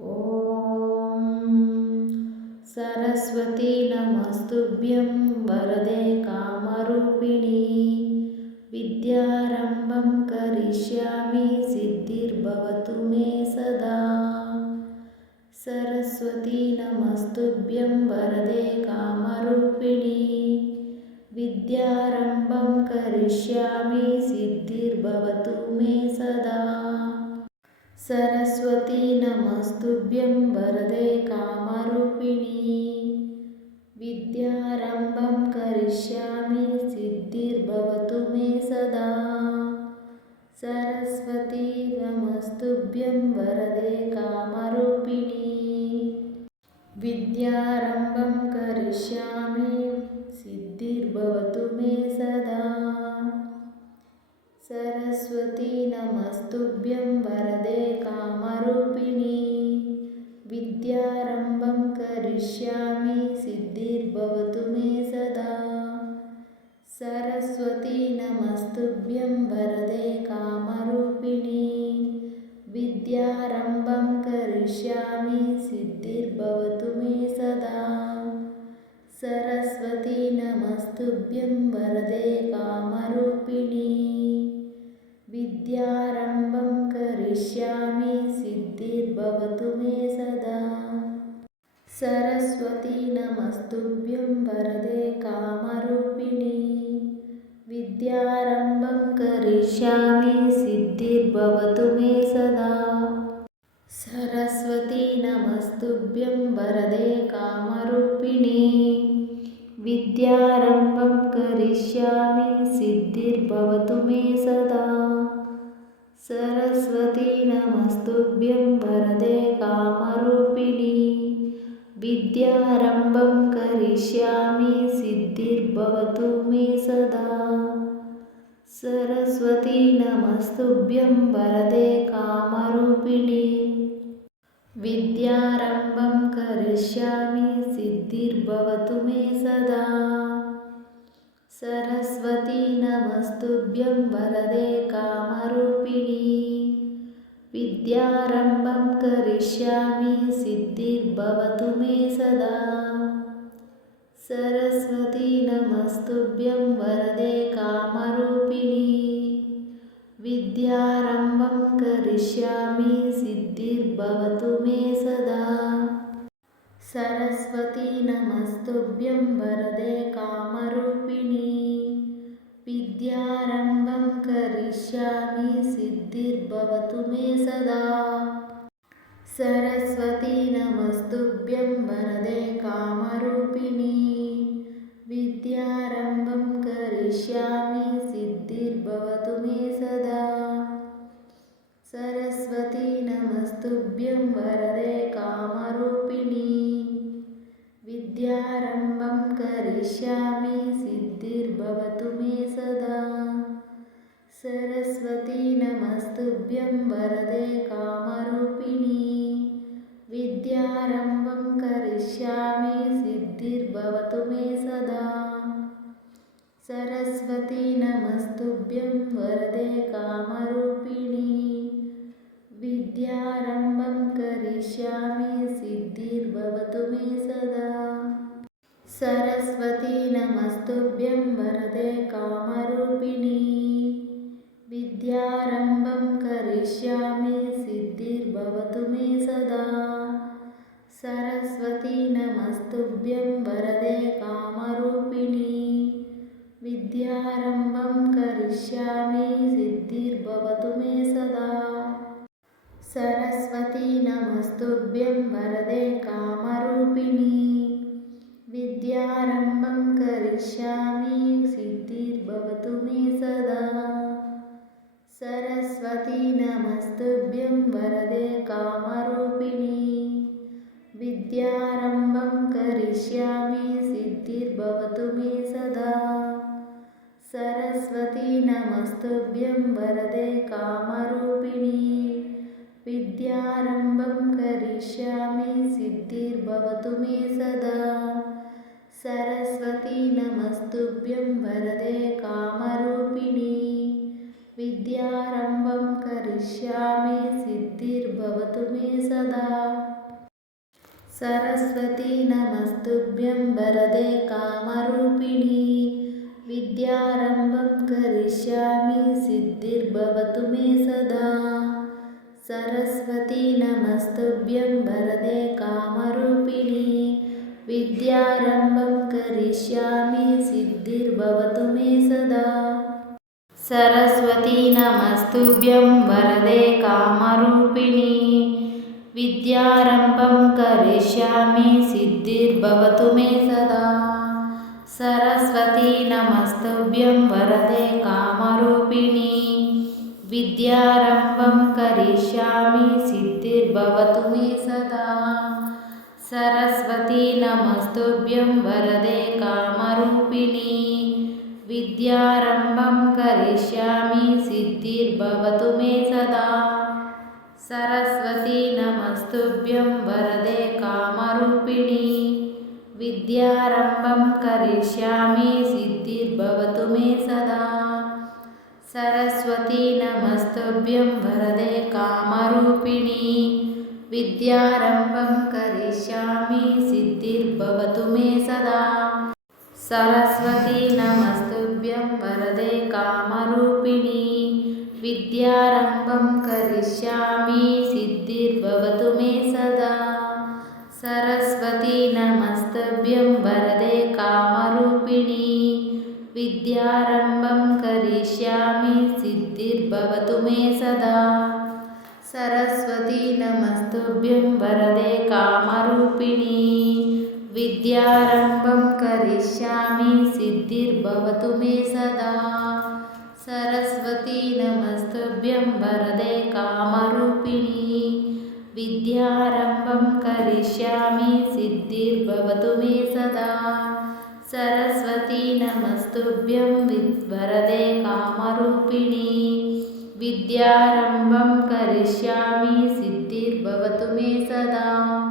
ॐ सरस्वती नमस्तुभ्यं वरदे कामरूपिणी विद्यारम्भं करिष्यामि सिद्धिर्भवतु मे सदा। सरस्वती नमस्तुभ्यं वरदे कामरूपिणी विद्यारम्भं करिष्यामि सिद्धिर्भवतु मे सदा। सरस्वती नमस्तुभ्यं वरदे कामरूपिणी विद्यारम्भं करिष्यामि सिद्धिर्भवतु मे सदा। सरस्वती नमस्तुभ्यं वरदे कामरूपिणी विद्यारम्भं करिष्यामि सिद्धिर्भवतु मे सदा। सरस्वती नमस्तुभ्यं वरदे कामरूपिणी विद्यारम्भं करिष्यामि सिद्धिर्भवतु मे सदा। सरस्वती नमस्तुभ्यं वरदे कामरूपिणी विद्यारम्भं करिष्यामि सिद्धिर्भवतु मे सदा। सरस्वती नमस्तुभ्यं वरदे कामरूपिणी विद्यारम्भं करिष्यामि सिद्धिर्भवतु मे सदा। सरस्वती नमस्तुभ्यं वरदे कामरूपिणी विद्यारम्भं करिष्यामि सिद्धिर्भवतु मे सदा। सरस्वती नमस्तुभ्यं वरदे कामरूपिणी विद्यारम्भं करिष्यामि सिद्धिर्भवतु मे सदा। सरस्वती नमस्तुभ्यं वरदे कामरूपिणी विद्यारम्भं करिष्यामि सिद्धिर्भवतु मे सदा। सरस्वती नमस्तुभ्यं वरदे कामरूपिणी विद्यारम्भं करिष्यामि सिद्धिर्भवतु मे सदा। सरस्वती नमस्तुभ्यं वरदे कामरूपिणी विद्यारम्भं करिष्यामि सिद्धिर्भवतु मे सदा। सरस्वती नमस्तुभ्यं वरदे कामरूपिणी विद्यारम्भं करिष्यामि सिद्धिर्भवतु मे सदा। सरस्वती नमस्तुभ्यं वरदे कामरूपिणी विद्यारम्भं करिष्यामि सिद्धिर्भवतु मे सदा। सरस्वती नमस्तुभ्यं वरदे कामरूपिणी विद्यारम्भं करिष्यामि सिद्धिर्भवतु मे सदा। सरस्वती नमस्तुभ्यं वरदे कामरूपिणी विद्यारम्भं करिष्यामि सिद्धिर्भवतु मे सदा। सरस्वती नमस्तुभ्यं वरदे कामरूपिणी विद्यारम्भं करिष्यामि सिद्धिर्भवतु मे सदा। सरस्वती नमस्तुभ्यं वरदे कामरूपिणी विद्यारम्भं करिष्यामि सिद्धिर्भवतु मे सदा। सरस्वती नमस्तुभ्यं वरदे कामरूपिणी विद्यारम्भं करिष्यामि सिद्धिर्भवतु मे सदा। सरस्वती नमस्तुभ्यं वरदे कामरूपिणी विद्यारम्भं करिष्यामि सिद्धिर्भवतु मे सदा। सरस्वती नमस्तुभ्यं वरदे कामरूपिणी विद्यारम्भं करिष्यामि सिद्धिर्भवतु मे सदा। सरस्वती नमस्तुभ्यं वरदे कामरूपिणी विद्यारम्भं करिष्यामि सिद्धिर्भवतु मे सदा। सरस्वती नमस्तुभ्यं वरदे कामरूपिणी विद्यारम्भं करिष्यामि सिद्धिर्भवतु मे सदा। सरस्वती नमस्तुभ्यं वरदे कामरूपिणी विद्यारम्भं करिष्यामि सिद्धिर्भवतु मे सदा। सरस्वती नमस्तुभ्यं वरदे कामरूपिणी विद्यारम्भं करिष्यामि सिद्धिर्भवतु मे सदा। सरस्वती नमस्तुभ्यं वरदे कामरूपिणी विद्यारम्भं करिष्यामि सिद्धिर्भवतु मे सदा। सरस्वती नमस्तुभ्यं वरदे कामरूपिणी विद्यारम्भं करिष्यामि सिद्धिर्भवतु मे सदा। सरस्वती नमस्तुभ्यं वरदे कामरूपिणी विद्यारम्भं करिष्यामि सिद्धिर्भवतु मे सदा। सरस्वती नमस्तुभ्यं वरदे कामरूपिणी विद्यारम्भं करिष्यामि सिद्धिर्भवतु मे सदा। सरस्वती नमस्तुभ्यं वरदे कामरूपिणी विद्यारम्भं करिष्यामि सिद्धिर्भवतु मे सदा। सरस्वती नमस्तुभ्यं वरदे कामरूपिणी विद्यारम्भं करिष्यामि सिद्धिर्भवतु मे सदा। सरस्वती नमस्तुभ्यं वरदे कामरूपिणी विद्यारम्भं करिष्यामि सिद्धिर्भवतु मे सदा। सरस्वती नमस्तुभ्यं वरदे कामरूपिणी विद्यारम्भं करिष्यामि सिद्धिर्भवतु मे सदा। सरस्वती नमस्तुभ्यं वरदे कामरूपिणी विद्यारम्भं करिष्यामि सिद्धिर्भवतु मे सदा। सरस्वती नमस्तुभ्यं वरदे कामरूपिणी विद्यारम्भं करिष्यामि सिद्धिर्भवतु मे सदा। सरस्वती नमस्तुभ्यं वरदे कामरूपिणी विद्यारम्भं करिष्यामि सिद्धिर्भवतु मे सदा।